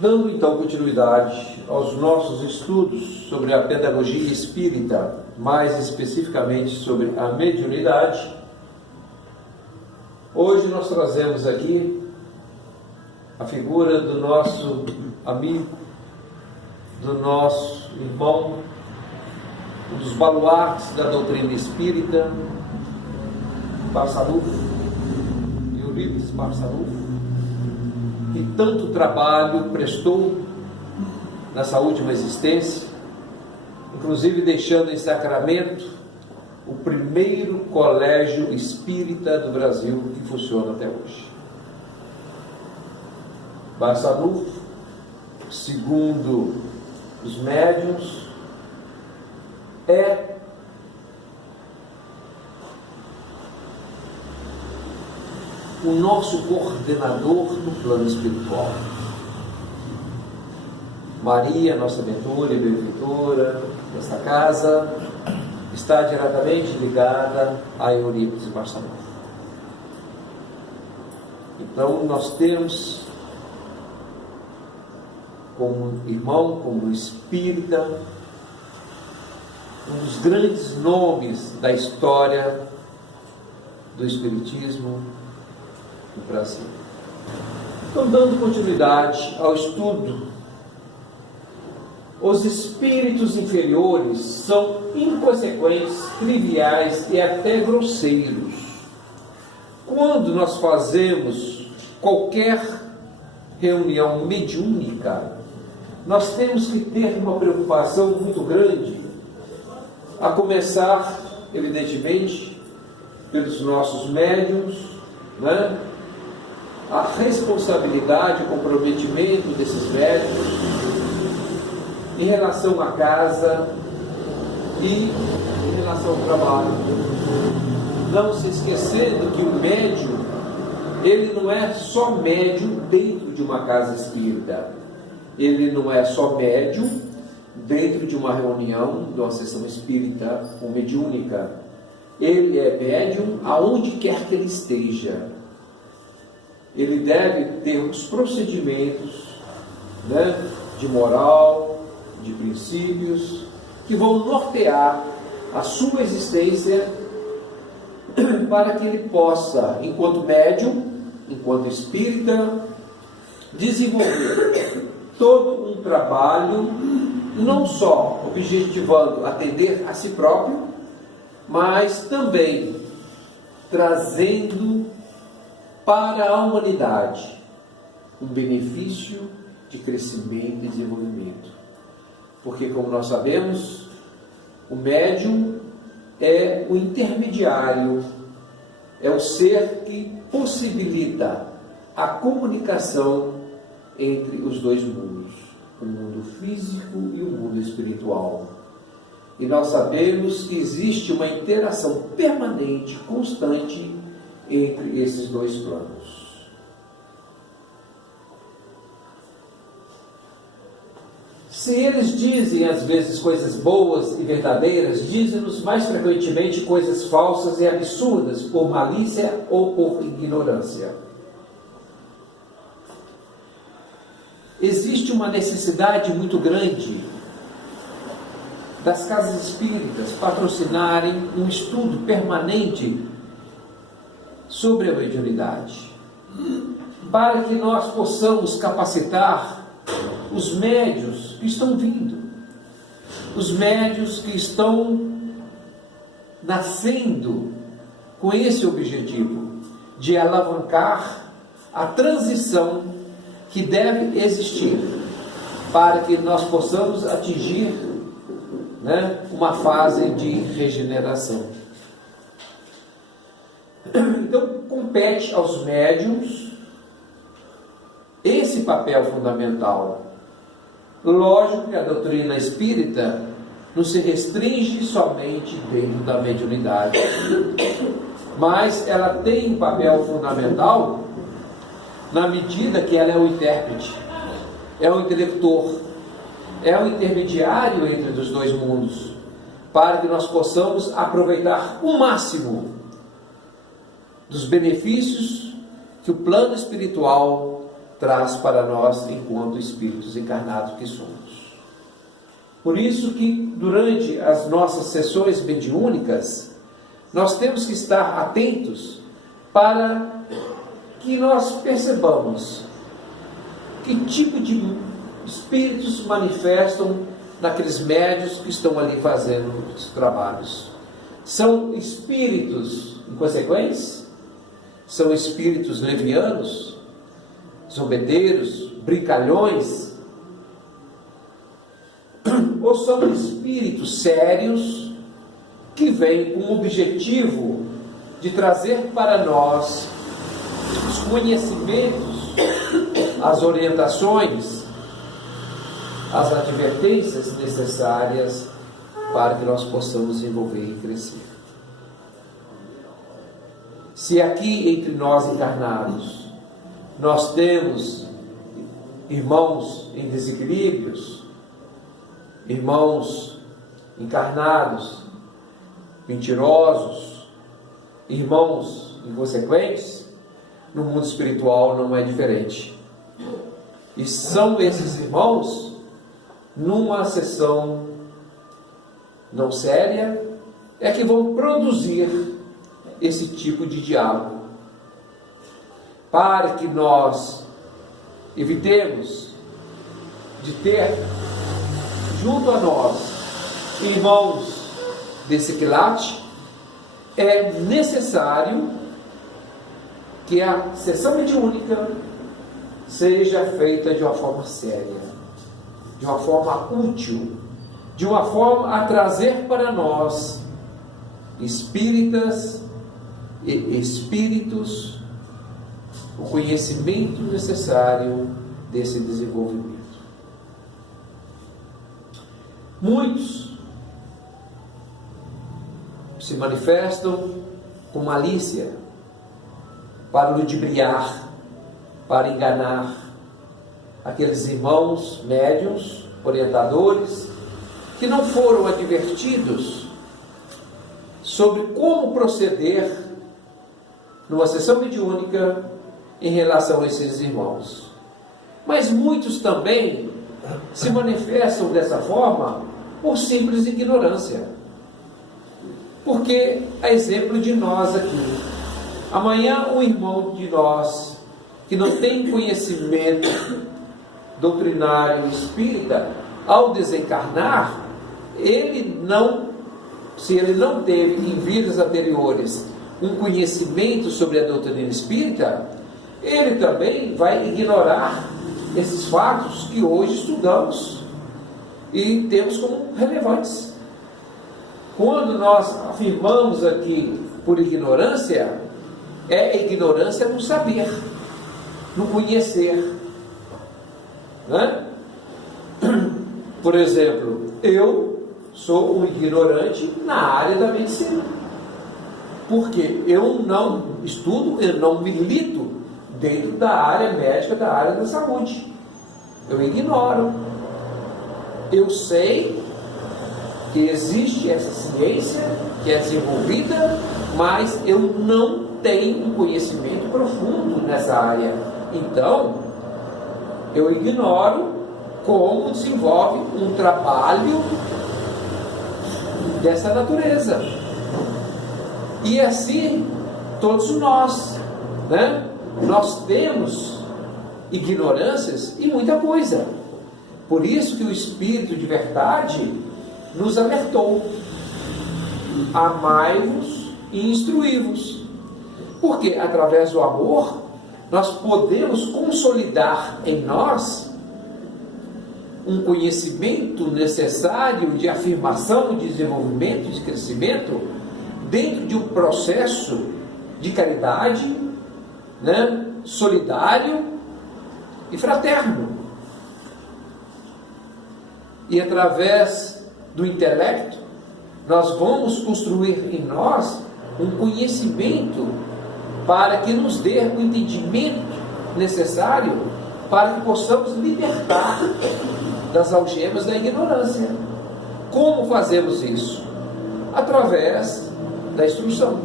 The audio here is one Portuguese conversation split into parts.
Dando então continuidade aos nossos estudos sobre a pedagogia espírita, mais especificamente sobre a mediunidade, hoje nós trazemos aqui a figura do nosso amigo, do nosso irmão, um dos baluartes da doutrina espírita, Barçanufo, Eurípides Barçanufo, que tanto trabalho prestou nessa última existência, inclusive deixando em Sacramento o primeiro colégio espírita do Brasil que funciona até hoje. Barçanufo, segundo os médiuns, é o nosso coordenador no plano espiritual. Maria, nossa mentora e benfeitora desta casa, está diretamente ligada a Eurípides Barçanufo. Então nós temos como irmão, como espírita, um dos grandes nomes da história do espiritismo no Brasil. Então, dando continuidade ao estudo, os espíritos inferiores são inconsequentes, triviais e até grosseiros. Quando nós fazemos qualquer reunião mediúnica, nós temos que ter uma preocupação muito grande, a começar, evidentemente, pelos nossos médiuns, né? A responsabilidade, o comprometimento desses médiuns em relação à casa e em relação ao trabalho. Não se esquecendo que o médium, ele não é só médium dentro de uma casa espírita. Ele não é só médium dentro de uma reunião, de uma sessão espírita ou mediúnica. Ele é médium aonde quer que ele esteja. Ele deve ter os procedimentos, né, de moral, de princípios, que vão nortear a sua existência para que ele possa, enquanto médium, enquanto espírita, desenvolver todo um trabalho, não só objetivando atender a si próprio, mas também trazendo para a humanidade um benefício de crescimento e desenvolvimento. Porque, como nós sabemos, o médium é o intermediário, é o ser que possibilita a comunicação entre os dois mundos, o mundo físico e o mundo espiritual. E nós sabemos que existe uma interação permanente, constante, entre esses dois planos. Se eles dizem às vezes coisas boas e verdadeiras, dizem-nos mais frequentemente coisas falsas e absurdas, por malícia ou por ignorância. Existe uma necessidade muito grande das casas espíritas patrocinarem um estudo permanente sobre a mediunidade, para que nós possamos capacitar os médiuns que estão vindo, os médiuns que estão nascendo com esse objetivo de alavancar a transição que deve existir para que nós possamos atingir, né, uma fase de regeneração. Então, compete aos médiuns esse papel fundamental. Lógico que a doutrina espírita não se restringe somente dentro da mediunidade, mas ela tem um papel fundamental na medida que ela é o intérprete, é o intelector, é o intermediário entre os dois mundos, para que nós possamos aproveitar o máximo dos benefícios que o plano espiritual traz para nós enquanto espíritos encarnados que somos. Por isso que durante as nossas sessões mediúnicas, nós temos que estar atentos para que nós percebamos que tipo de espíritos manifestam naqueles médios que estão ali fazendo os trabalhos. São espíritos inconsequentes? São espíritos levianos? Zombedeiros? Brincalhões? Ou são espíritos sérios que vêm com o objetivo de trazer para nós os conhecimentos, as orientações, as advertências necessárias para que nós possamos desenvolver e crescer? Se aqui entre nós encarnados nós temos irmãos em desequilíbrios, irmãos encarnados, mentirosos, irmãos inconsequentes, no mundo espiritual não é diferente. E são esses irmãos, numa sessão não séria, é que vão produzir esse tipo de diálogo, para que nós evitemos de ter junto a nós irmãos desse quilate. É necessário que a sessão mediúnica seja feita de uma forma séria, de uma forma útil, de uma forma a trazer para nós, espíritas e espíritos, o conhecimento necessário desse desenvolvimento. Muitos se manifestam com malícia para ludibriar, para enganar aqueles irmãos médiuns, orientadores, que não foram advertidos sobre como proceder numa sessão mediúnica em relação a esses irmãos. Mas muitos também se manifestam dessa forma por simples ignorância. Porque, a exemplo de nós aqui, amanhã um irmão de nós que não tem conhecimento doutrinário espírita, ao desencarnar, se ele não teve em vidas anteriores um conhecimento sobre a doutrina espírita, ele também vai ignorar esses fatos que hoje estudamos e temos como relevantes. Quando nós afirmamos aqui por ignorância, é ignorância no saber, no conhecer, né? Por exemplo, eu sou um ignorante na área da medicina, porque eu não estudo, eu não milito dentro da área médica, da área da saúde. Eu ignoro. Eu sei que existe essa ciência que é desenvolvida, mas eu não tenho um conhecimento profundo nessa área. Então, eu ignoro como desenvolve um trabalho dessa natureza. E assim, todos nós, né? Nós temos ignorâncias em muita coisa. Por isso que o Espírito de verdade nos alertou: amai-vos e instruí-vos. Porque através do amor nós podemos consolidar em nós um conhecimento necessário de afirmação, de desenvolvimento, de crescimento, dentro de um processo de caridade, né, solidário e fraterno. E através do intelecto, nós vamos construir em nós um conhecimento para que nos dê o entendimento necessário para que possamos libertar das algemas da ignorância. Como fazemos isso? Através da instrução.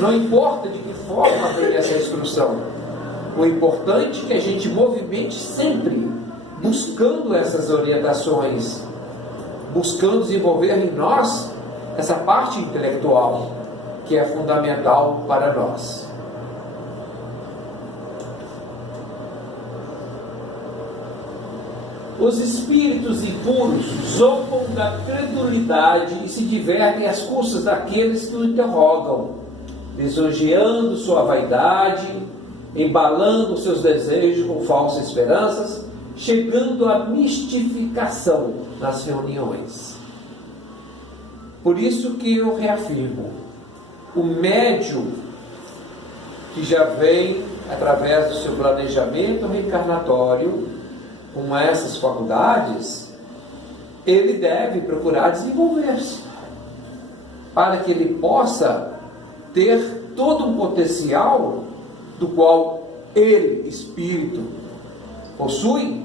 Não importa de que forma vem essa instrução, O importante é que a gente movimente sempre, buscando essas orientações, buscando desenvolver em nós essa parte intelectual, que é fundamental para nós. Os espíritos impuros zombam da credulidade e se divertem às custas daqueles que o interrogam, lisonjeando sua vaidade, embalando seus desejos com falsas esperanças, chegando à mistificação nas reuniões. Por isso que eu reafirmo, o médium que já vem através do seu planejamento reencarnatório com essas faculdades, ele deve procurar desenvolver-se para que ele possa ter todo um potencial do qual ele, espírito, possui,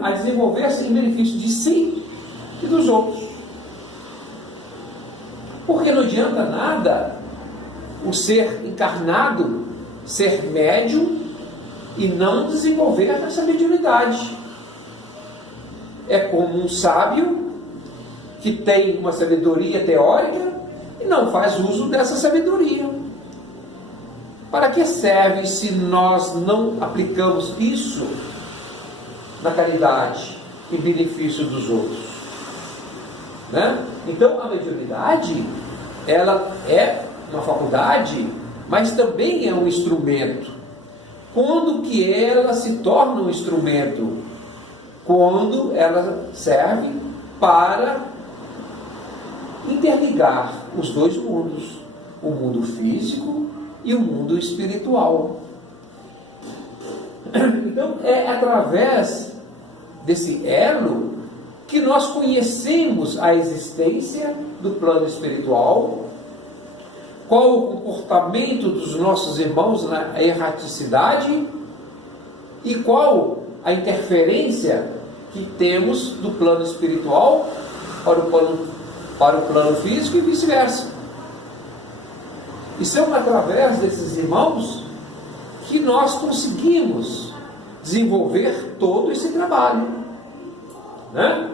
a desenvolver-se em benefício de si e dos outros. Porque não adianta nada o ser encarnado, ser médium e não desenvolver essa mediunidade. É como um sábio que tem uma sabedoria teórica e não faz uso dessa sabedoria. Para que serve se nós não aplicamos isso na caridade em benefício dos outros? Né? Então a mediunidade, ela é uma faculdade, mas também é um instrumento. Quando que ela se torna um instrumento? Quando ela serve para interligar os dois mundos, o mundo físico e o mundo espiritual. Então é através desse elo que nós conhecemos a existência do plano espiritual, qual o comportamento dos nossos irmãos na erraticidade e qual a interferência que temos do plano espiritual para o plano físico e vice-versa. E são através desses irmãos que nós conseguimos desenvolver todo esse trabalho, né?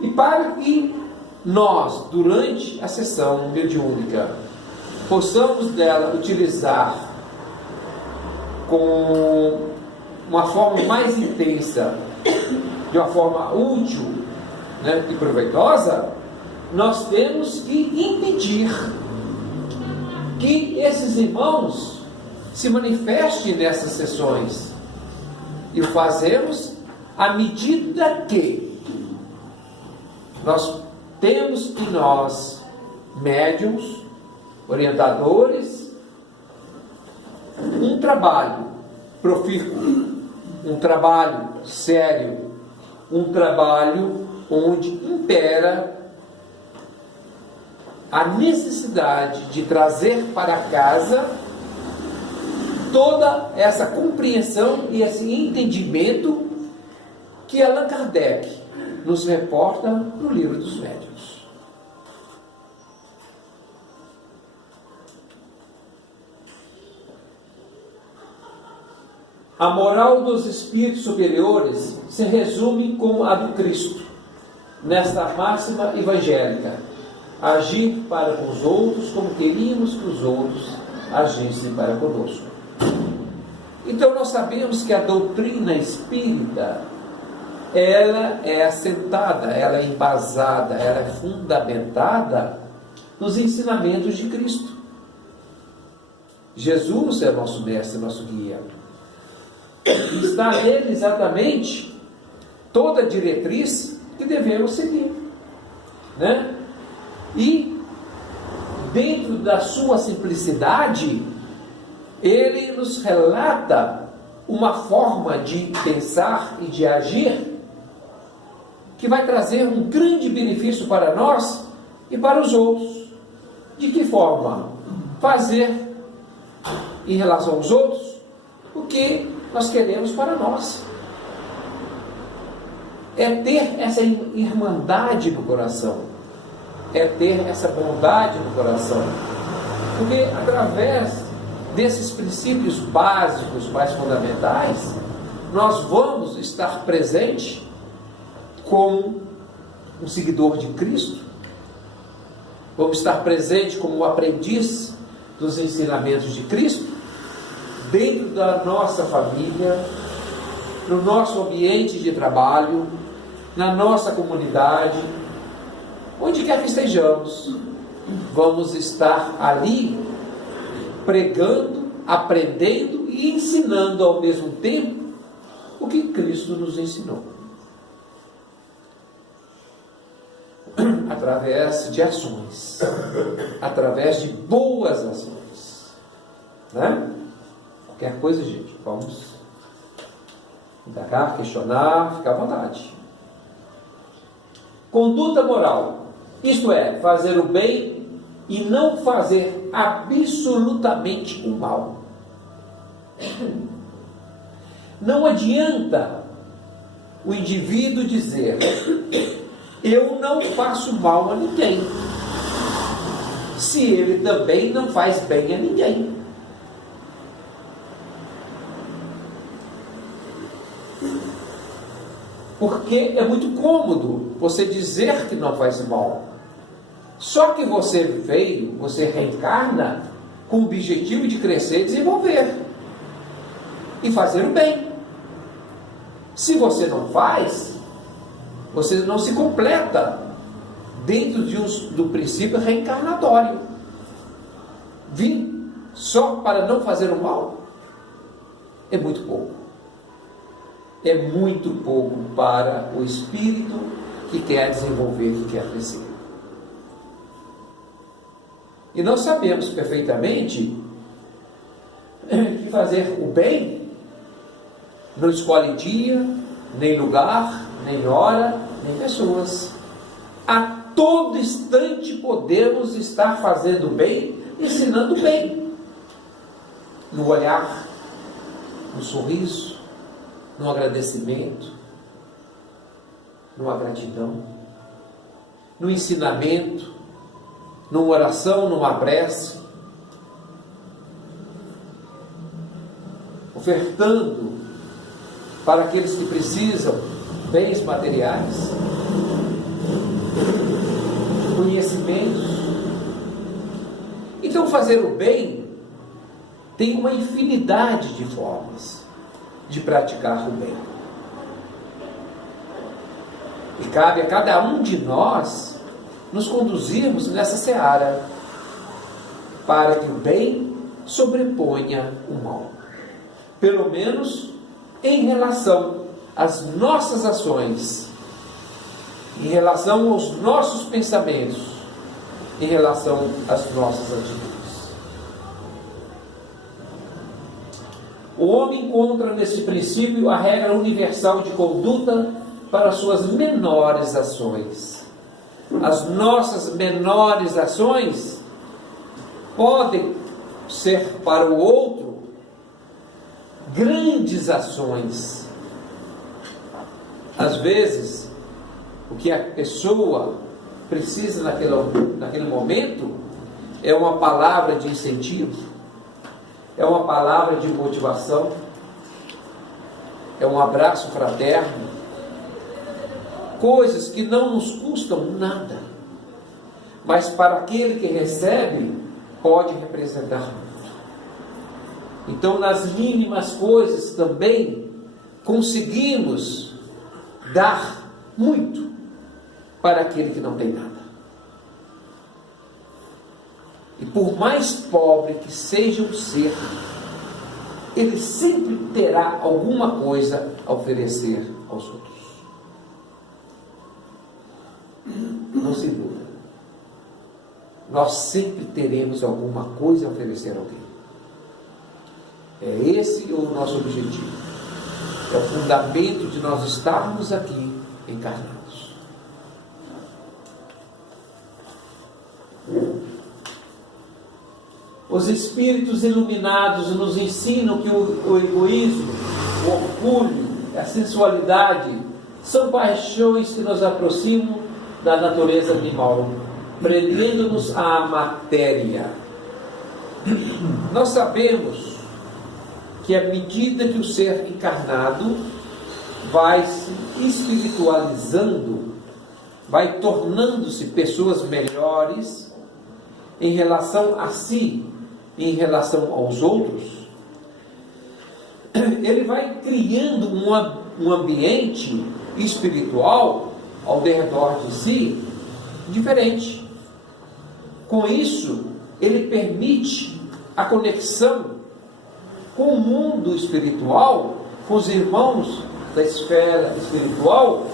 E para que nós, durante a sessão mediúnica, possamos dela utilizar com uma forma mais intensa, de uma forma útil, né, e proveitosa, nós temos que impedir que esses irmãos se manifestem nessas sessões. E o fazemos à medida que nós temos em nós médiuns, orientadores, um trabalho profícuo, um trabalho sério, um trabalho onde impera a necessidade de trazer para casa toda essa compreensão e esse entendimento que Allan Kardec nos reporta no Livro dos Médiuns. A moral dos espíritos superiores se resume com a do Cristo, nesta máxima evangélica: agir para com os outros como queríamos que os outros agissem para conosco. Então nós sabemos que a doutrina espírita, ela é assentada, ela é embasada, ela é fundamentada nos ensinamentos de Cristo. Jesus é nosso mestre, nosso guia. Está nele exatamente toda a diretriz que devemos seguir, né? E dentro da sua simplicidade, ele nos relata uma forma de pensar e de agir que vai trazer um grande benefício para nós e para os outros. De que forma? Fazer em relação aos outros o que nós queremos para nós. É ter essa irmandade no coração, é ter essa bondade no coração, porque através desses princípios básicos, mais fundamentais, nós vamos estar presente como um seguidor de Cristo, vamos estar presente como um aprendiz dos ensinamentos de Cristo, dentro da nossa família, no nosso ambiente de trabalho, na nossa comunidade, onde quer que estejamos, vamos estar ali pregando, aprendendo e ensinando ao mesmo tempo o que Cristo nos ensinou. Através de ações, através de boas ações, né? Qualquer coisa, gente, vamos indagar, questionar, ficar à vontade. Conduta moral, isto é, fazer o bem e não fazer absolutamente o mal. Não adianta o indivíduo dizer: eu não faço mal a ninguém, se ele também não faz bem a ninguém. Porque é muito cômodo você dizer que não faz mal. Só que você reencarna com o objetivo de crescer e desenvolver e fazer o bem. Se você não faz, você não se completa dentro do princípio reencarnatório. Vim só para não fazer o mal é muito pouco. É muito pouco para o espírito que quer desenvolver, que quer crescer. E nós sabemos perfeitamente que fazer o bem não escolhe dia, nem lugar, nem hora, nem pessoas. A todo instante podemos estar fazendo bem, ensinando bem. No olhar, no sorriso, no agradecimento, numa gratidão, no ensinamento, numa oração, numa prece, ofertando para aqueles que precisam bens materiais, conhecimentos. Então, fazer o bem tem uma infinidade de formas de praticar o bem. E cabe a cada um de nós nos conduzirmos nessa seara para que o bem sobreponha o mal. Pelo menos em relação às nossas ações, em relação aos nossos pensamentos, em relação às nossas atitudes. O homem encontra nesse princípio a regra universal de conduta para suas menores ações. As nossas menores ações podem ser para o outro grandes ações. Às vezes, o que a pessoa precisa naquele momento é uma palavra de incentivo, é uma palavra de motivação, é um abraço fraterno, coisas que não nos custam nada, mas para aquele que recebe, pode representar muito. Então, nas mínimas coisas também, conseguimos dar muito para aquele que não tem nada. E por mais pobre que seja o ser, ele sempre terá alguma coisa a oferecer aos outros. Não se iluda. Nós sempre teremos alguma coisa a oferecer a alguém. É esse o nosso objetivo. É o fundamento de nós estarmos aqui encarnados. Os espíritos iluminados nos ensinam que o egoísmo, o orgulho, a sensualidade são paixões que nos aproximam da natureza animal, prendendo-nos à matéria. Nós sabemos que à medida que o ser encarnado vai se espiritualizando, vai tornando-se pessoas melhores em relação a si, em relação aos outros, ele vai criando um ambiente espiritual ao redor de si diferente. Com isso, ele permite a conexão com o mundo espiritual, com os irmãos da esfera espiritual,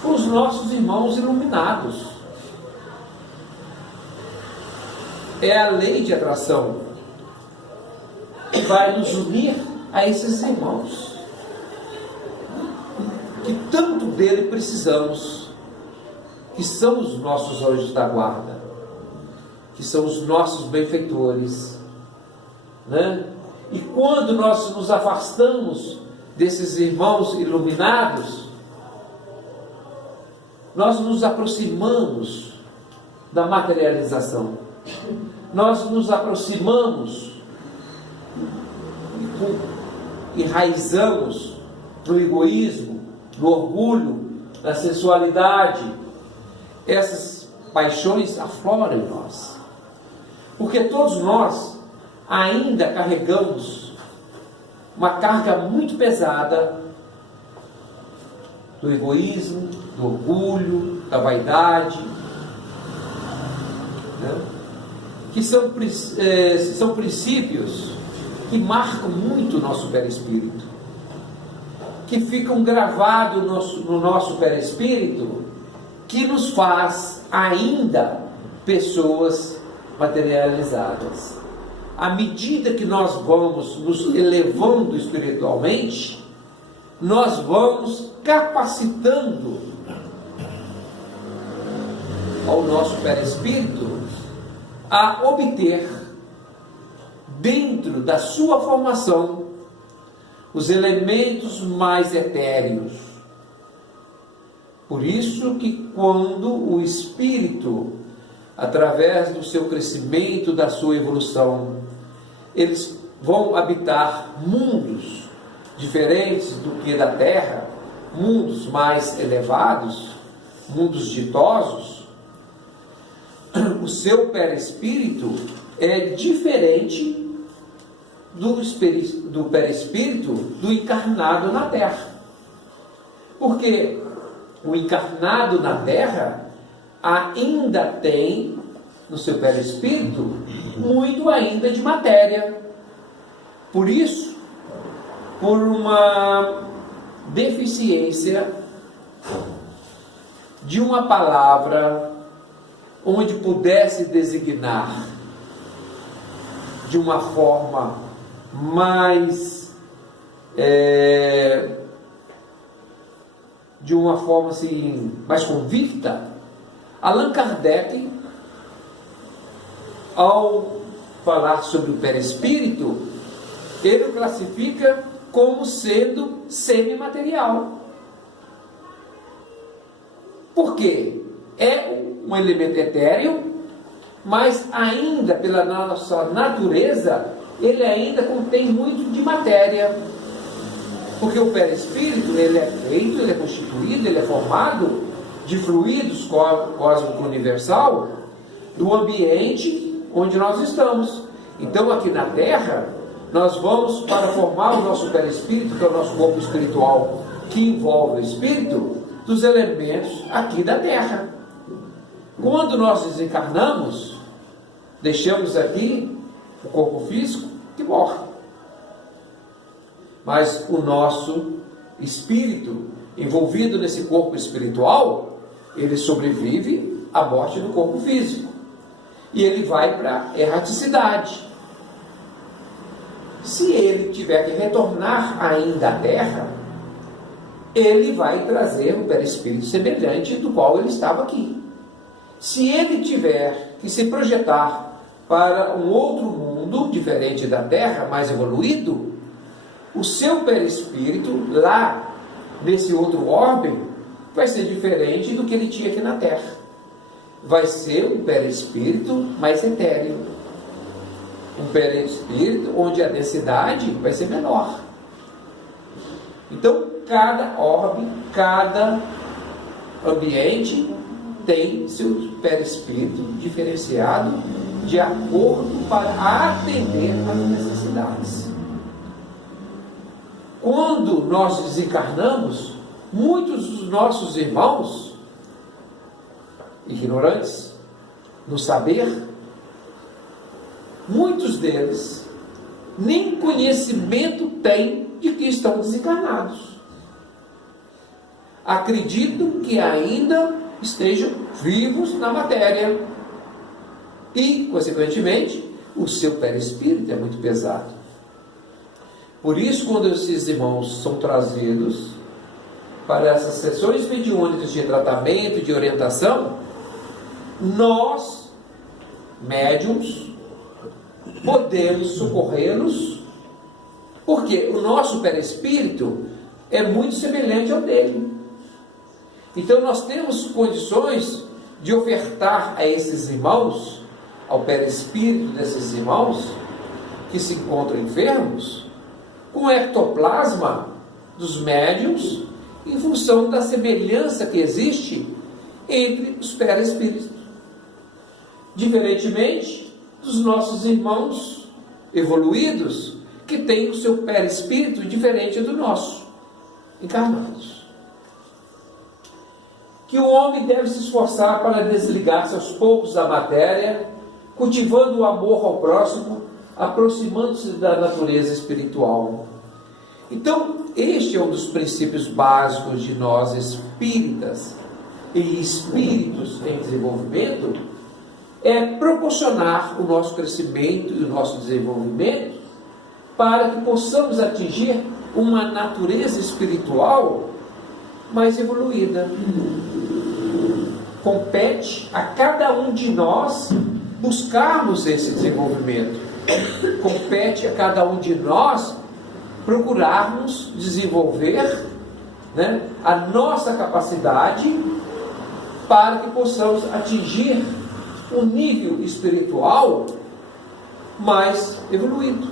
com os nossos irmãos iluminados. É a lei de atração que vai nos unir a esses irmãos, que tanto dele precisamos, que são os nossos anjos da guarda, que são os nossos benfeitores, né? E quando nós nos afastamos desses irmãos iluminados, nós nos aproximamos da materialização, nós nos aproximamos e enraizamos no egoísmo, no orgulho, na sensualidade. Essas paixões afloram em nós, porque todos nós ainda carregamos uma carga muito pesada do egoísmo, do orgulho, da vaidade, né? Que são princípios que marcam muito o nosso perispírito, que ficam gravados no nosso perispírito, que nos faz ainda pessoas materializadas. À medida que nós vamos nos elevando espiritualmente, nós vamos capacitando ao nosso perispírito a obter, dentro da sua formação, os elementos mais etéreos. Por isso que quando o espírito, através do seu crescimento, da sua evolução, eles vão habitar mundos diferentes do que da Terra, mundos mais elevados, mundos ditosos, o seu perispírito é diferente do perispírito do encarnado na Terra. Porque o encarnado na Terra ainda tem no seu perispírito muito ainda de matéria. Por isso, por uma deficiência de uma palavra onde pudesse designar de uma forma mais de uma forma assim mais convicta, Allan Kardec, ao falar sobre o perispírito, ele o classifica como sendo semimaterial. Por quê? É um elemento etéreo, mas ainda pela nossa natureza, ele ainda contém muito de matéria. Porque o perispírito, ele é feito, ele é constituído, ele é formado de fluidos cósmico universal do ambiente onde nós estamos. Então aqui na Terra, nós vamos para formar o nosso perispírito, que é o nosso corpo espiritual, que envolve o espírito, dos elementos aqui da Terra. Quando nós desencarnamos, deixamos aqui o corpo físico que morre. Mas o nosso espírito, envolvido nesse corpo espiritual, ele sobrevive à morte do corpo físico. E ele vai para a erraticidade. Se ele tiver que retornar ainda à Terra, ele vai trazer um perispírito semelhante do qual ele estava aqui. Se ele tiver que se projetar para um outro mundo, diferente da Terra, mais evoluído, o seu perispírito, lá, nesse outro orbe, vai ser diferente do que ele tinha aqui na Terra. Vai ser um perispírito mais etéreo. um perispírito onde a densidade vai ser menor. Então, cada orbe, cada ambiente tem seu perispírito diferenciado de acordo para atender às necessidades. Quando nós desencarnamos, muitos dos nossos irmãos, ignorantes no saber, muitos deles nem conhecimento têm de que estão desencarnados. Acreditam que ainda estejam vivos na matéria e, consequentemente, o seu perispírito é muito pesado. Por isso, quando esses irmãos são trazidos para essas sessões mediúnicas de tratamento e de orientação, nós, médiuns, podemos socorrê-los, porque o nosso perispírito é muito semelhante ao dele. Então nós temos condições de ofertar a esses irmãos, ao perispírito desses irmãos que se encontram enfermos, com o ectoplasma dos médiuns, em função da semelhança que existe entre os perispíritos. Diferentemente dos nossos irmãos evoluídos, que têm o seu perispírito diferente do nosso, encarnados. Que o homem deve se esforçar para desligar-se aos poucos da matéria, cultivando o amor ao próximo, aproximando-se da natureza espiritual. Então, este é um dos princípios básicos de nós espíritas e espíritos em desenvolvimento, é proporcionar o nosso crescimento e o nosso desenvolvimento para que possamos atingir uma natureza espiritual mais evoluída. Compete a cada um de nós buscarmos esse desenvolvimento. Compete a cada um de nós procurarmos desenvolver, a nossa capacidade para que possamos atingir um nível espiritual mais evoluído.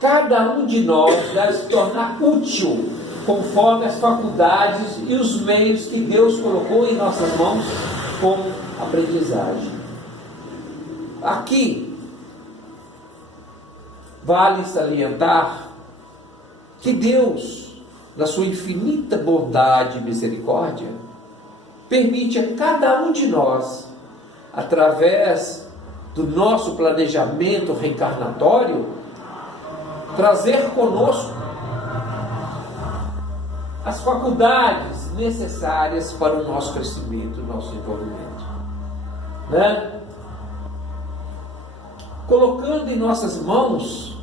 Cada um de nós deve se tornar útil conforme as faculdades e os meios que Deus colocou em nossas mãos como aprendizagem. Aqui vale salientar que Deus, na sua infinita bondade e misericórdia, permite a cada um de nós, através do nosso planejamento reencarnatório, trazer conosco as faculdades necessárias para o nosso crescimento, o nosso desenvolvimento. Colocando em nossas mãos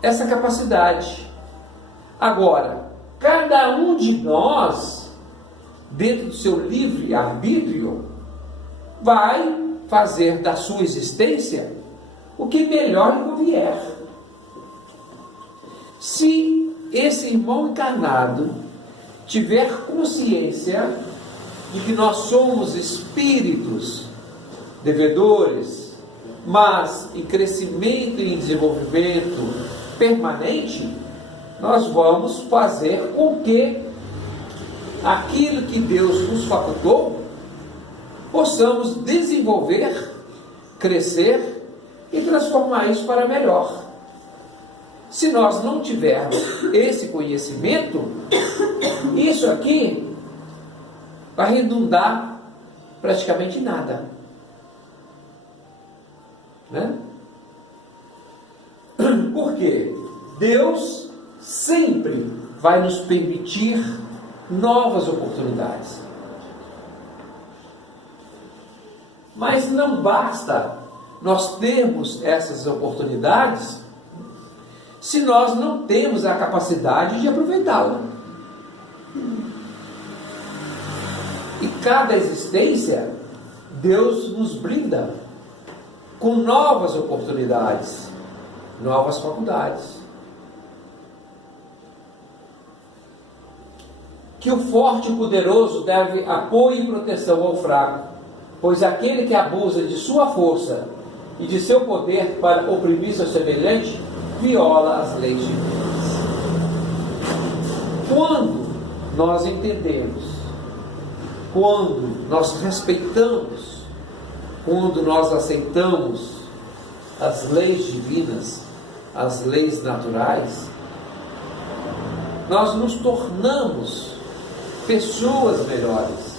essa capacidade. Agora, cada um de nós, dentro do seu livre arbítrio, vai fazer da sua existência o que melhor lhe convier. Se esse irmão encarnado tiver consciência de que nós somos espíritos devedores, mas em crescimento e em desenvolvimento permanente, nós vamos fazer com que aquilo que Deus nos facultou possamos desenvolver, crescer e transformar isso para melhor. Se nós não tivermos esse conhecimento, isso aqui vai redundar praticamente em nada. Por quê? Deus sempre vai nos permitir novas oportunidades. Mas não basta nós termos essas oportunidades se nós não temos a capacidade de aproveitá-la. E cada existência, Deus nos brinda com novas oportunidades, novas faculdades, que o forte e poderoso deve apoio e proteção ao fraco, pois aquele que abusa de sua força e de seu poder para oprimir seu semelhante, viola as leis divinas. Quando nós entendemos, quando nós respeitamos, quando nós aceitamos as leis divinas, as leis naturais, nós nos tornamos pessoas melhores.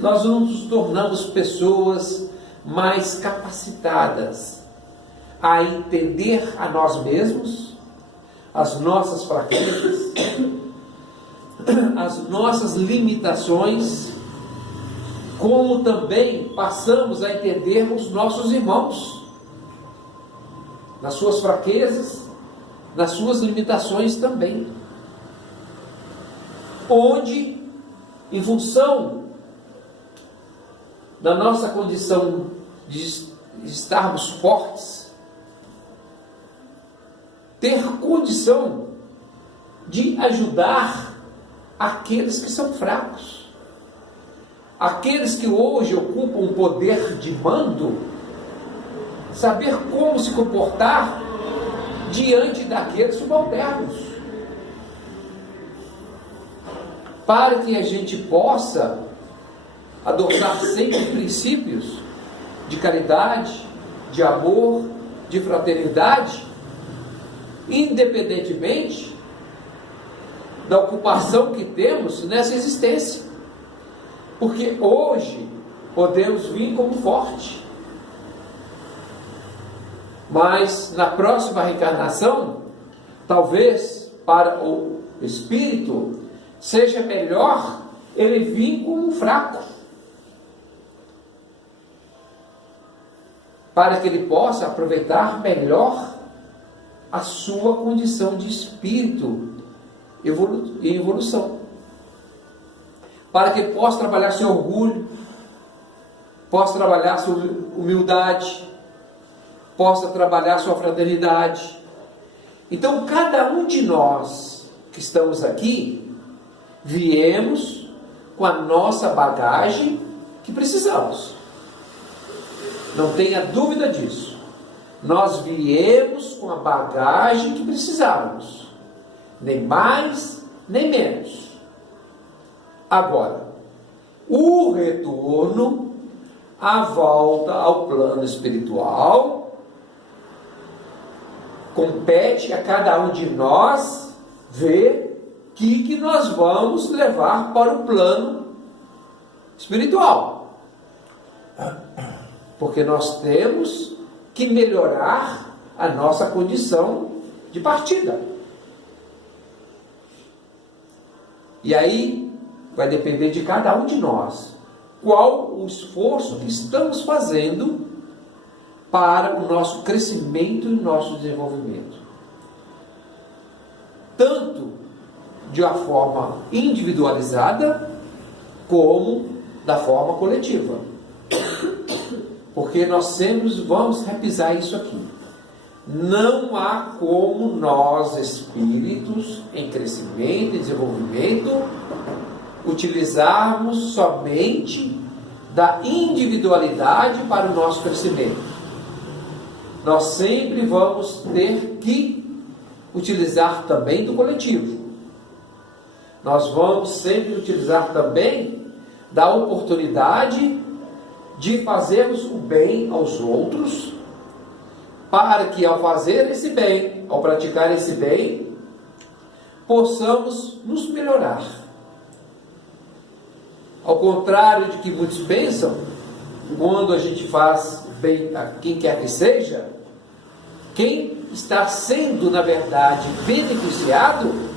Nós nos tornamos pessoas mais capacitadas a entender a nós mesmos, as nossas fraquezas, as nossas limitações, como também passamos a entender os nossos irmãos, nas suas fraquezas, nas suas limitações também. Onde, em função da nossa condição de estarmos fortes, ter condição de ajudar aqueles que são fracos, aqueles que hoje ocupam um poder de mando, saber como se comportar diante daqueles subalternos, para que a gente possa adotar sempre princípios de caridade, de amor, de fraternidade, independentemente da ocupação que temos nessa existência. Porque hoje podemos vir como forte, mas na próxima reencarnação, talvez para o espírito seja melhor ele vir como fraco, para que ele possa aproveitar melhor a sua condição de espírito em evolução, para que ele possa trabalhar seu orgulho, possa trabalhar sua humildade, possa trabalhar sua fraternidade. Então, cada um de nós que estamos aqui, viemos com a nossa bagagem que precisamos. Não tenha dúvida disso. Nós viemos com a bagagem que precisávamos, nem mais, nem menos. Agora, o retorno, a volta ao plano espiritual, compete a cada um de nós ver o que nós vamos levar para o plano espiritual. Porque nós temos que melhorar a nossa condição de partida. E aí vai depender de cada um de nós qual o esforço que estamos fazendo para o nosso crescimento e o nosso desenvolvimento. Tanto de uma forma individualizada, como da forma coletiva. Porque nós sempre vamos repisar isso aqui. Não há como nós, espíritos em crescimento e desenvolvimento, utilizarmos somente da individualidade para o nosso crescimento. Nós sempre vamos ter que utilizar também do coletivo. Nós vamos sempre utilizar também da oportunidade de fazermos o bem aos outros, para que ao fazer esse bem, ao praticar esse bem, possamos nos melhorar. Ao contrário de que muitos pensam, quando a gente faz bem a quem quer que seja, quem está sendo, na verdade, beneficiado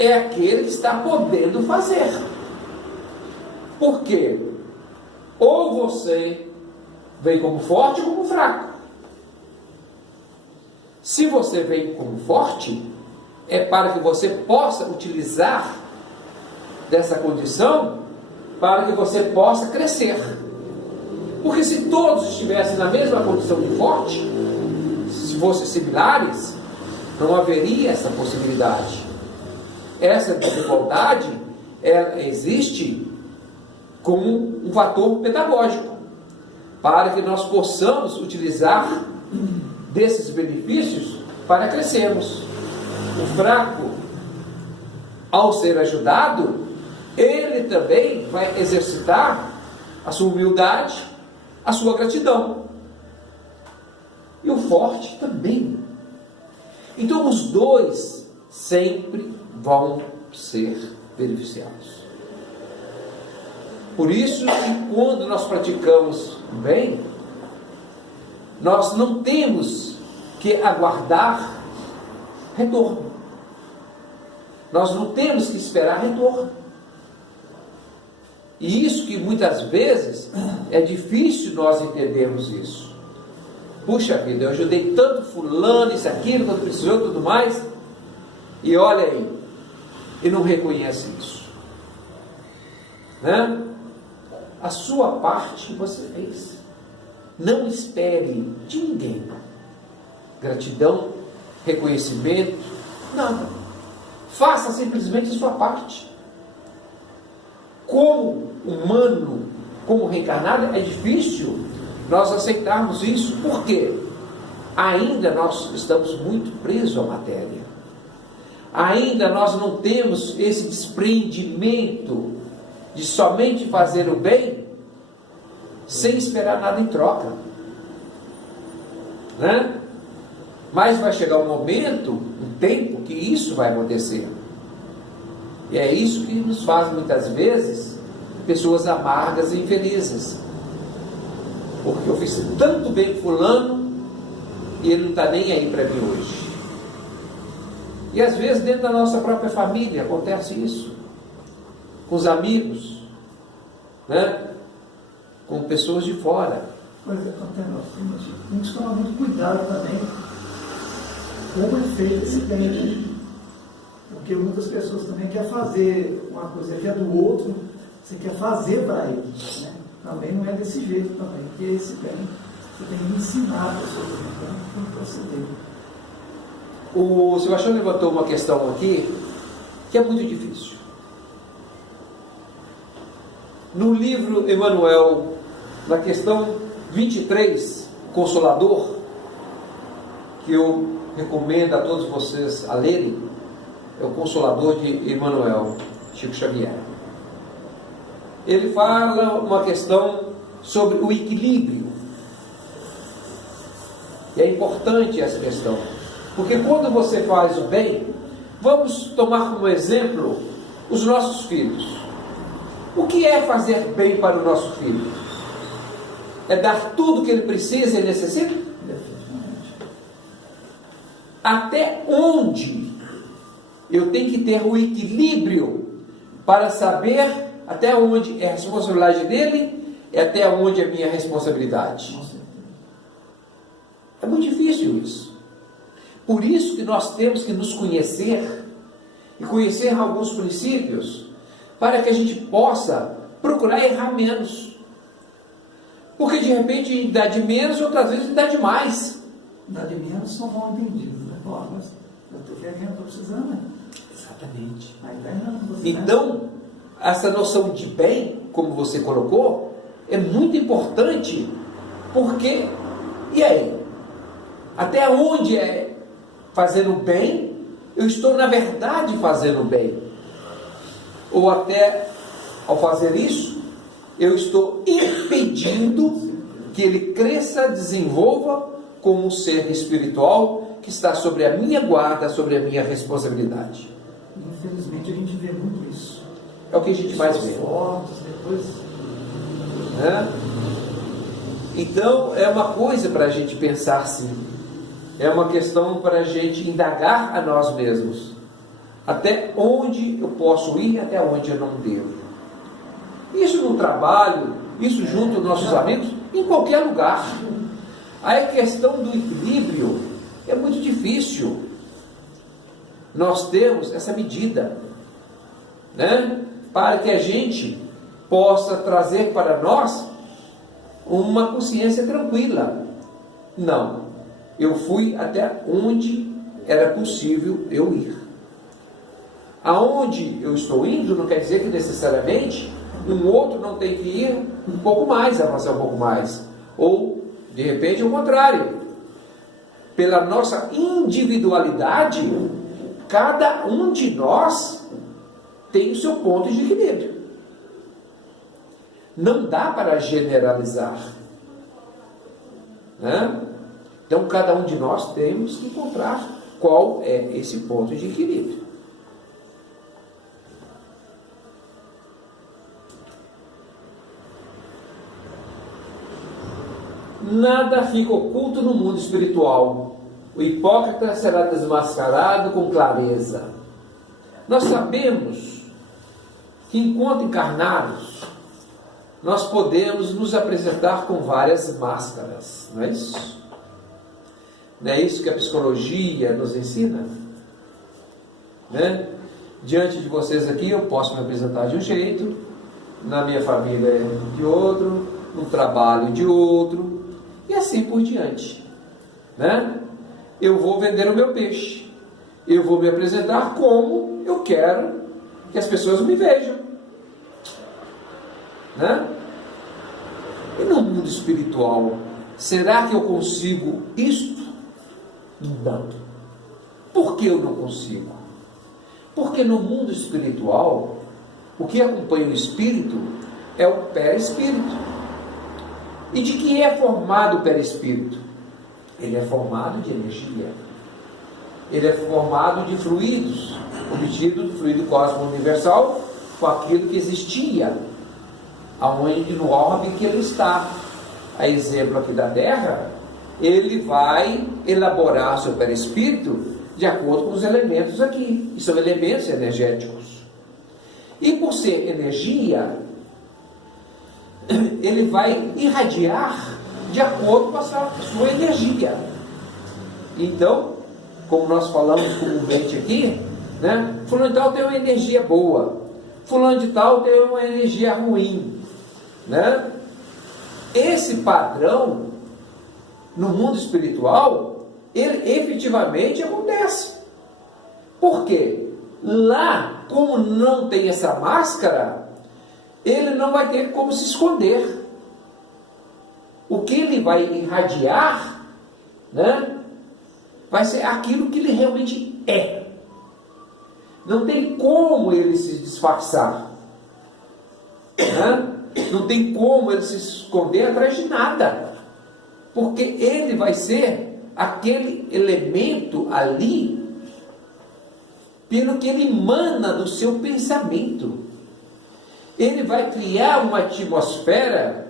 é aquele que está podendo fazer. Por quê? Ou você vem como forte ou como fraco. Se você vem como forte, é para que você possa utilizar dessa condição para que você possa crescer. Porque se todos estivessem na mesma condição de forte, se fossem similares, não haveria essa possibilidade. essa desigualdade ela existe como um fator pedagógico, para que nós possamos utilizar desses benefícios para crescermos. O fraco, ao ser ajudado, ele também vai exercitar a sua humildade, a sua gratidão. E o forte também. Então os dois sempre vão ser beneficiados. Por isso que quando nós praticamos o bem, nós não temos que aguardar retorno. Nós não temos que esperar retorno. E isso que muitas vezes é difícil nós entendermos isso. Puxa vida, eu ajudei tanto fulano, isso, aquilo, quando precisou, tudo mais, e olha aí, e não reconhece isso. Né? A sua parte você fez. Não espere de ninguém gratidão, reconhecimento, nada. Faça simplesmente a sua parte. Como humano, como reencarnado, é difícil nós aceitarmos isso. Por quê? Ainda nós estamos muito presos à matéria. Ainda nós não temos esse desprendimento de somente fazer o bem sem esperar nada em troca, né? Mas vai chegar um momento, um tempo, que isso vai acontecer. E é isso que nos faz muitas vezes pessoas amargas e infelizes, porque eu fiz tanto bem com fulano e ele não está nem aí para mim hoje. E às vezes dentro da nossa própria família acontece isso, com os amigos, né? Com pessoas de fora. Pois é, tem que tomar muito cuidado também como é feito esse bem, né? Porque muitas pessoas também querem fazer uma coisa que é do outro, você quer fazer para ele, né? Também não é desse jeito também, porque esse bem você tem que ensinar a pessoa como proceder. O Sebastião levantou uma questão aqui que é muito difícil. No livro Emmanuel, na questão 23, Consolador, que eu recomendo a todos vocês a lerem, é o Consolador de Emmanuel, Chico Xavier. Ele fala uma questão sobre o equilíbrio. E é importante essa questão, porque quando você faz o bem, vamos tomar como exemplo os nossos filhos. O que é fazer bem para o nosso filho? É dar tudo que ele precisa e necessita? Até onde eu tenho que ter o equilíbrio para saber até onde é a responsabilidade dele e até onde é a minha responsabilidade? É muito difícil isso. Por isso que nós temos que nos conhecer e conhecer alguns princípios para que a gente possa procurar errar menos. Porque de repente a gente dá de menos, outras vezes a gente dá de mais. Dá de menos são mal entendidos, né? Mas eu estou querendo, estou precisando, né? Exatamente. Aí tá errando você, então, né? essa noção de bem, como você colocou, é muito importante, porque, e aí? Até onde é fazer o bem, eu estou na verdade fazendo o bem? Ou até, ao fazer isso, eu estou impedindo que ele cresça, desenvolva como um ser espiritual que está sobre a minha guarda, sobre a minha responsabilidade. Infelizmente a gente vê muito isso. É o que a gente mais vê. Fortes, depois... Né? Então é uma coisa para a gente pensar sim. É uma questão para a gente indagar a nós mesmos. Até onde eu posso ir, até onde eu não devo. Isso no trabalho, isso junto aos nossos amigos, em qualquer lugar. Aí a questão do equilíbrio é muito difícil. Nós temos essa medida, né? Para que a gente possa trazer para nós uma consciência tranquila. Não, eu fui até onde era possível eu ir. Aonde eu estou indo não quer dizer que necessariamente um outro não tem que ir um pouco mais, avançar um pouco mais. Ou, de repente, o contrário. Pela nossa individualidade, cada um de nós tem o seu ponto de equilíbrio. Não dá para generalizar, né? Então, cada um de nós temos que encontrar qual é esse ponto de equilíbrio. Nada fica oculto no mundo espiritual. O hipócrita será desmascarado com clareza. Nós sabemos que, enquanto encarnados, nós podemos nos apresentar com várias máscaras, não é isso? Não é isso que a psicologia nos ensina? Né? Diante de vocês aqui, eu posso me apresentar de um jeito, na minha família de outro, no trabalho de outro, e assim por diante, né? Eu vou vender o meu peixe, eu vou me apresentar como eu quero que as pessoas me vejam, né? E no mundo espiritual, será que eu consigo isto? Não. Por que eu não consigo? Porque no mundo espiritual, o que acompanha o espírito é o perispírito. E de que é formado o perispírito? Ele é formado de energia. Ele é formado de fluidos, obtido do fluido cósmico universal, com aquilo que existia, aonde no orbe que ele está. A exemplo aqui da Terra, ele vai elaborar seu perispírito de acordo com os elementos aqui, que são elementos energéticos. E por ser energia, ele vai irradiar de acordo com a sua energia. Então, como nós falamos comumente aqui, né? Fulano de tal tem uma energia boa, fulano de tal tem uma energia ruim, né? Esse padrão no mundo espiritual, ele efetivamente acontece. Por quê? Lá, como não tem essa máscara, ele não vai ter como se esconder. O que ele vai irradiar, né, vai ser aquilo que ele realmente é. Não tem como ele se disfarçar, né? Não tem como ele se esconder atrás de nada, porque ele vai ser aquele elemento ali pelo que ele emana do seu pensamento. Ele vai criar uma atmosfera,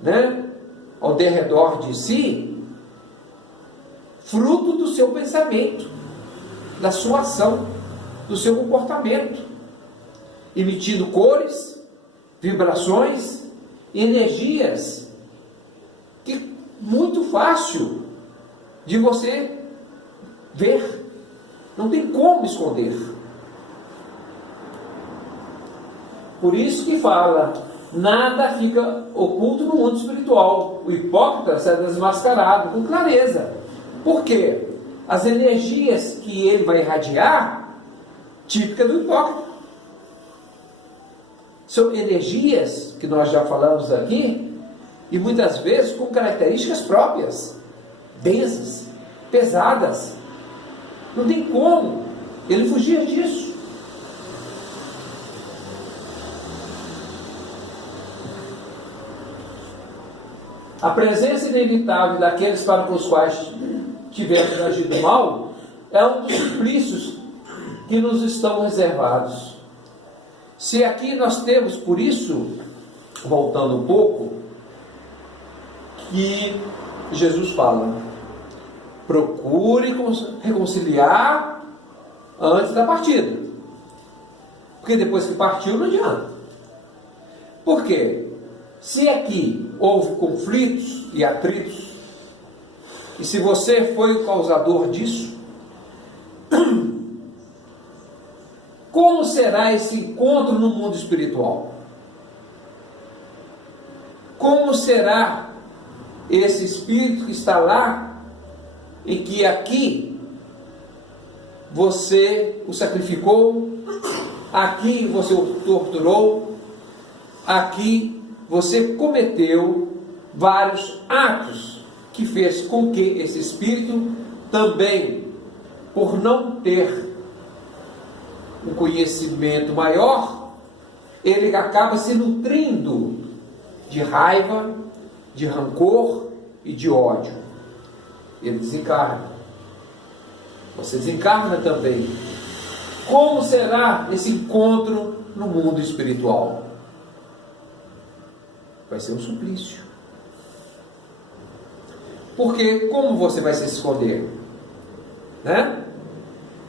né, ao derredor de si, fruto do seu pensamento, da sua ação, do seu comportamento, emitindo cores, vibrações, energias, que muito fácil de você ver, não tem como esconder. Por isso que fala, nada fica oculto no mundo espiritual. O hipócrita será desmascarado com clareza. Por quê? As energias que ele vai irradiar, típica do hipócrita, são energias que nós já falamos aqui, e muitas vezes com características próprias, densas, pesadas. Não tem como ele fugir disso. A presença inevitável daqueles para os quais tivermos agido mal é um dos suplícios que nos estão reservados. Se aqui nós temos, por isso, voltando um pouco, que Jesus fala, procure reconciliar antes da partida, porque depois que partiu não adianta. Por quê? Se aqui houve conflitos e atritos, e se você foi o causador disso, como será esse encontro no mundo espiritual? Como será esse espírito que está lá, em que aqui você o sacrificou, aqui você o torturou, aqui você cometeu vários atos que fez com que esse espírito também, por não ter um conhecimento maior, ele acaba se nutrindo de raiva, de rancor e de ódio. Ele desencarna. Você desencarna também. Como será esse encontro no mundo espiritual? Vai ser um suplício. Porque como você vai se esconder? Né?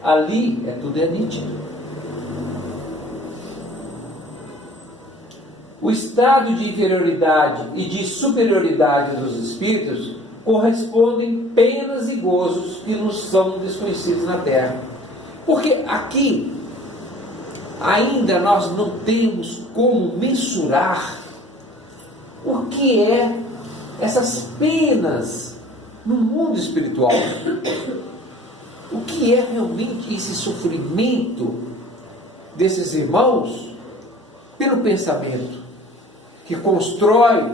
Ali tudo é nítido. O estado de inferioridade e de superioridade dos espíritos correspondem penas e gozos que nos são desconhecidos na Terra. Porque aqui ainda nós não temos como mensurar o que é essas penas no mundo espiritual. O que é realmente esse sofrimento desses irmãos pelo pensamento que constrói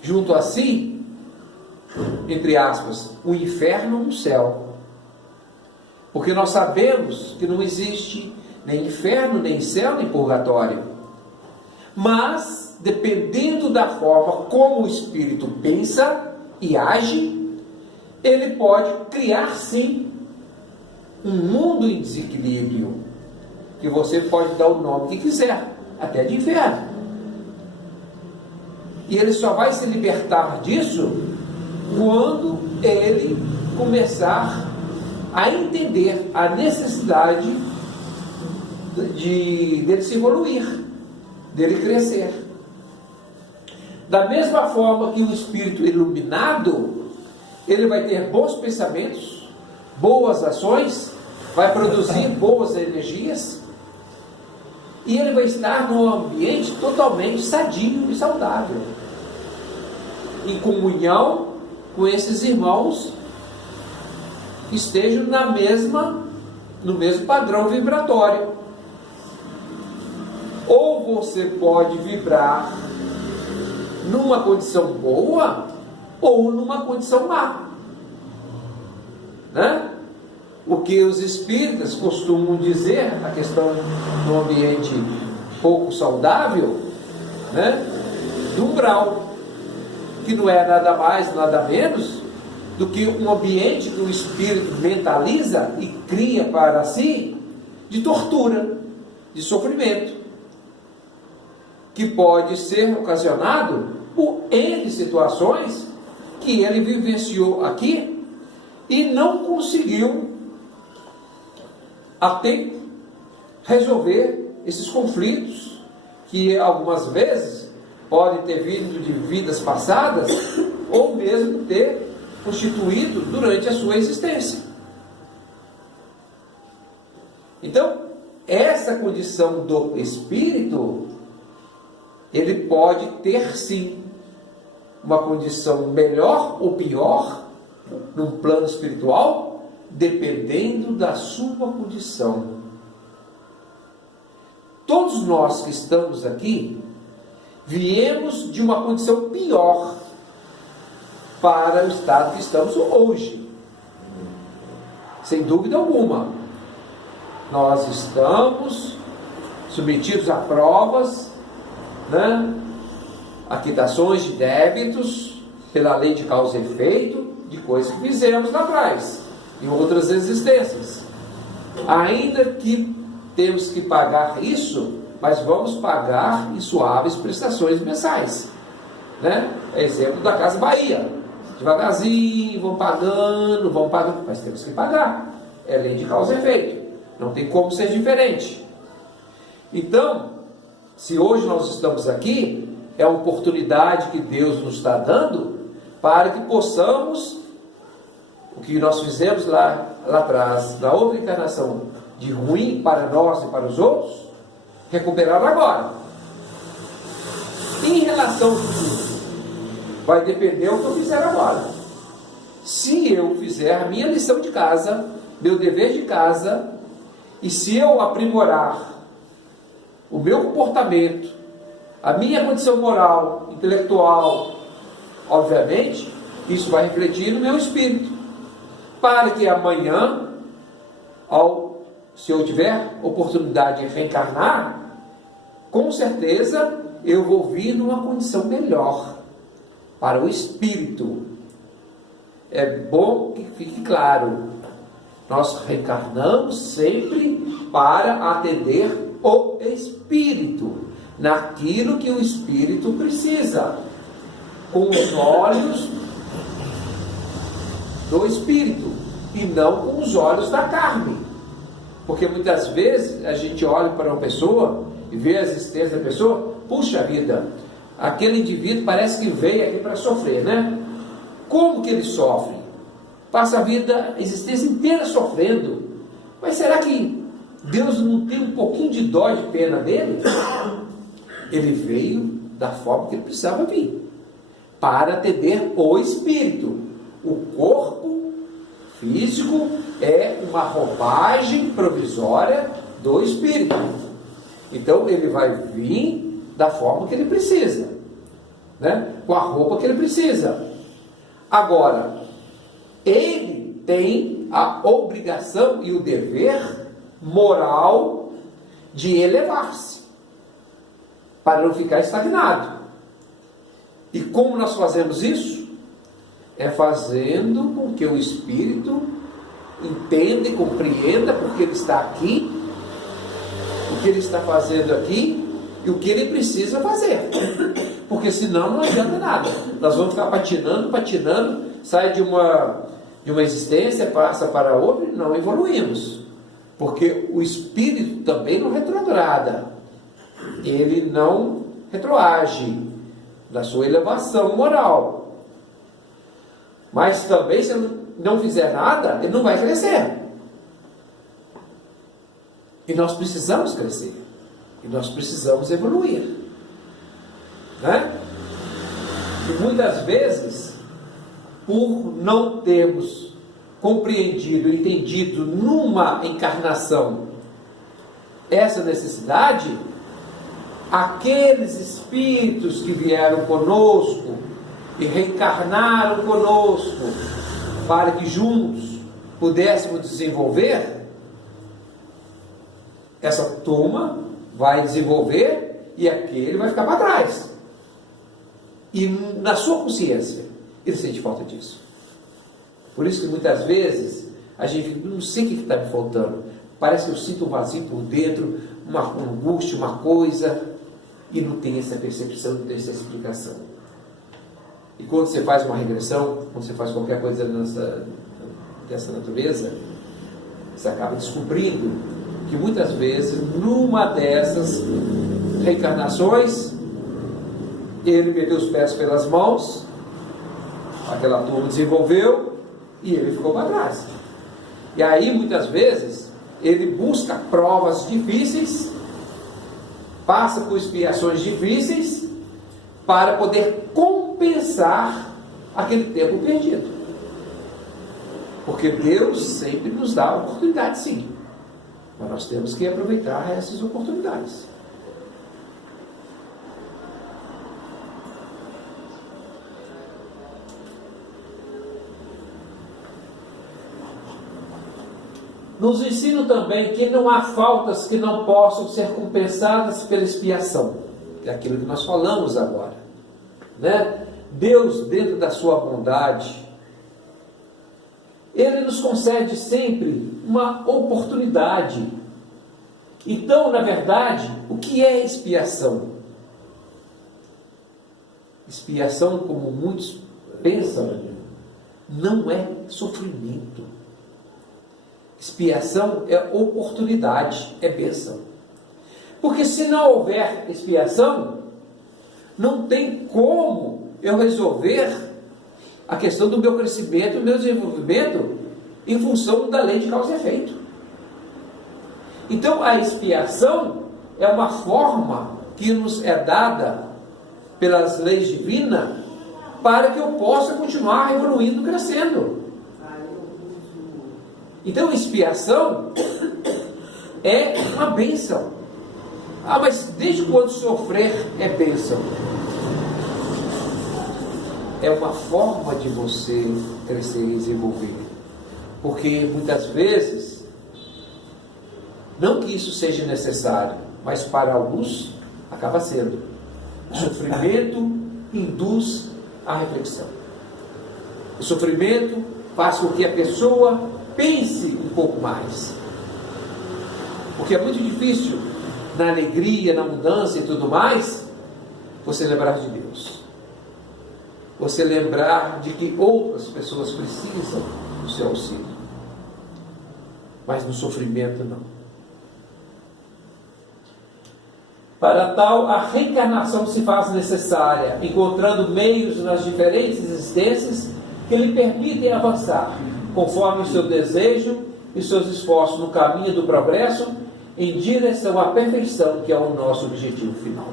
junto a si, entre aspas, um inferno, um céu. Porque nós sabemos que não existe nem inferno, nem céu, nem purgatório. Mas, dependendo da forma como o espírito pensa e age, ele pode criar sim um mundo em desequilíbrio, que você pode dar o nome que quiser, até de inferno. E ele só vai se libertar disso quando ele começar a entender a necessidade dele se evoluir, dele crescer. Da mesma forma que o espírito iluminado, ele vai ter bons pensamentos, boas ações, vai produzir boas energias, e ele vai estar num ambiente totalmente sadio e saudável, em comunhão com esses irmãos que estejam no mesmo padrão vibratório. Ou você pode vibrar numa condição boa ou numa condição má, né? O que os espíritas costumam dizer, a questão do ambiente pouco saudável, né? Do umbral, que não é nada mais, nada menos do que um ambiente que o espírito mentaliza e cria para si de tortura, de sofrimento, que pode ser ocasionado por N situações que ele vivenciou aqui e não conseguiu a tempo resolver esses conflitos que algumas vezes podem ter vindo de vidas passadas ou mesmo ter constituído durante a sua existência. Então, essa condição do espírito, ele pode ter sim uma condição melhor ou pior num plano espiritual, dependendo da sua condição. Todos nós que estamos aqui viemos de uma condição pior para o estado que estamos hoje, sem dúvida alguma. Nós estamos submetidos a provas, né? A quitações de débitos pela lei de causa e efeito de coisas que fizemos lá atrás, em outras existências. Ainda que temos que pagar isso, mas vamos pagar em suaves prestações mensais, né? Exemplo da Casa Bahia, devagarzinho, vão pagando, mas temos que pagar, é lei de causa e efeito, não tem como ser diferente. Então, se hoje nós estamos aqui, é uma oportunidade que Deus nos está dando para que possamos, o que nós fizemos lá atrás, na outra encarnação, de ruim para nós e para os outros, recuperar agora. Em relação ao futuro, vai depender do que eu fizer agora. Se eu fizer a minha lição de casa, meu dever de casa, E se eu aprimorar o meu comportamento, a minha condição moral, intelectual, obviamente, isso vai refletir no meu espírito, para que amanhã, se eu tiver oportunidade de reencarnar, com certeza eu vou vir numa condição melhor para o espírito. É bom que fique claro, nós reencarnamos sempre para atender o espírito, naquilo que o espírito precisa, com os olhos do espírito e não com os olhos da carne. Porque muitas vezes a gente olha para uma pessoa e vê a existência da pessoa, puxa vida, aquele indivíduo parece que veio aqui para sofrer, né? Como que ele sofre? Passa a vida, a existência inteira sofrendo. Mas será que Deus não tem um pouquinho de dó, de pena dele? Ele veio da forma que ele precisava vir, para atender o espírito. O corpo físico é uma roupagem provisória do espírito. Então ele vai vir da forma que ele precisa, né? Com a roupa que ele precisa. Agora, ele tem a obrigação e o dever moral de elevar-se, para não ficar estagnado. E como nós fazemos isso? É fazendo com que o espírito entenda e compreenda porque ele está aqui, o que ele está fazendo aqui e o que ele precisa fazer. Porque senão não adianta nada. Nós vamos ficar patinando, sai de uma existência, passa para outra e não evoluímos. Porque o espírito também não retrograda. Ele não retroage da sua elevação moral. Mas também, se ele não fizer nada, ele não vai crescer. E nós precisamos crescer. E nós precisamos evoluir. Né? E muitas vezes, por não termos compreendido, entendido numa encarnação essa necessidade, aqueles espíritos que vieram conosco e reencarnaram conosco para que juntos pudéssemos desenvolver, essa turma vai desenvolver e aquele vai ficar para trás. E na sua consciência, ele sente falta disso. Por isso que muitas vezes a gente não sei o que está me faltando. Parece que eu sinto um vazio por dentro, uma angústia, uma coisa, e não tem essa percepção, não tem essa explicação. E quando você faz uma regressão, quando você faz qualquer coisa dessa natureza, você acaba descobrindo que muitas vezes, numa dessas reencarnações, ele meteu os pés pelas mãos, aquela turma desenvolveu, e ele ficou para trás. E aí, muitas vezes, ele busca provas difíceis, passa por expiações difíceis, para poder compensar aquele tempo perdido. Porque Deus sempre nos dá a oportunidade, sim. Mas nós temos que aproveitar essas oportunidades. Nos ensina também que não há faltas que não possam ser compensadas pela expiação. É aquilo que nós falamos agora, né? Deus, dentro da sua bondade, Ele nos concede sempre uma oportunidade. Então, na verdade, o que é expiação? Expiação, como muitos pensam, não é sofrimento. Expiação é oportunidade, é bênção. Porque se não houver expiação, não tem como eu resolver a questão do meu crescimento, do meu desenvolvimento, em função da lei de causa e efeito. Então, a expiação é uma forma que nos é dada pelas leis divinas para que eu possa continuar evoluindo, crescendo. Então, expiação é uma bênção. Ah, mas desde quando sofrer é bênção? É uma forma de você crescer e desenvolver. Porque muitas vezes, não que isso seja necessário, mas para alguns acaba sendo. O sofrimento induz a reflexão. O sofrimento faz com que a pessoa pense um pouco mais. Porque é muito difícil, na alegria, na mudança e tudo mais, você lembrar de Deus. Você lembrar de que outras pessoas precisam do seu auxílio. Mas no sofrimento não. Para tal, a reencarnação se faz necessária, encontrando meios nas diferentes existências que lhe permitem avançar, conforme o seu desejo e seus esforços no caminho do progresso, em direção à perfeição, que é o nosso objetivo final.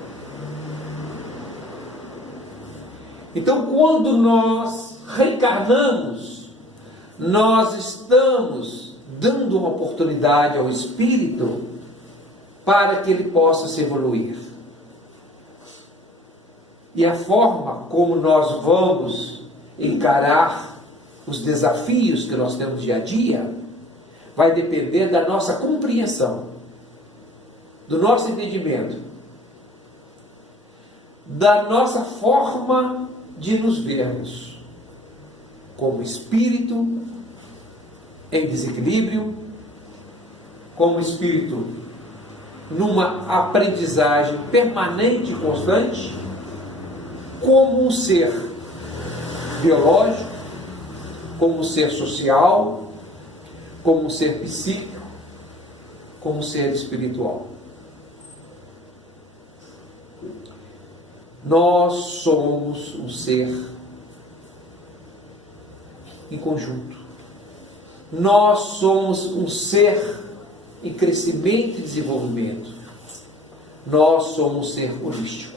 Então, quando nós reencarnamos, nós estamos dando uma oportunidade ao espírito para que ele possa se evoluir. E a forma como nós vamos encarar os desafios que nós temos dia a dia vai depender da nossa compreensão, do nosso entendimento, da nossa forma de nos vermos como espírito em desequilíbrio, como espírito numa aprendizagem permanente e constante, como um ser biológico, como um ser social, como um ser psíquico, como um ser espiritual. Nós somos um ser em conjunto. Nós somos um ser em crescimento e desenvolvimento. Nós somos um ser holístico.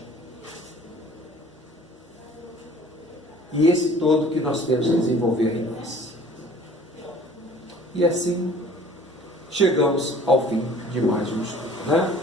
E esse todo que nós temos que desenvolver em nós. E assim chegamos ao fim de mais um estudo, né?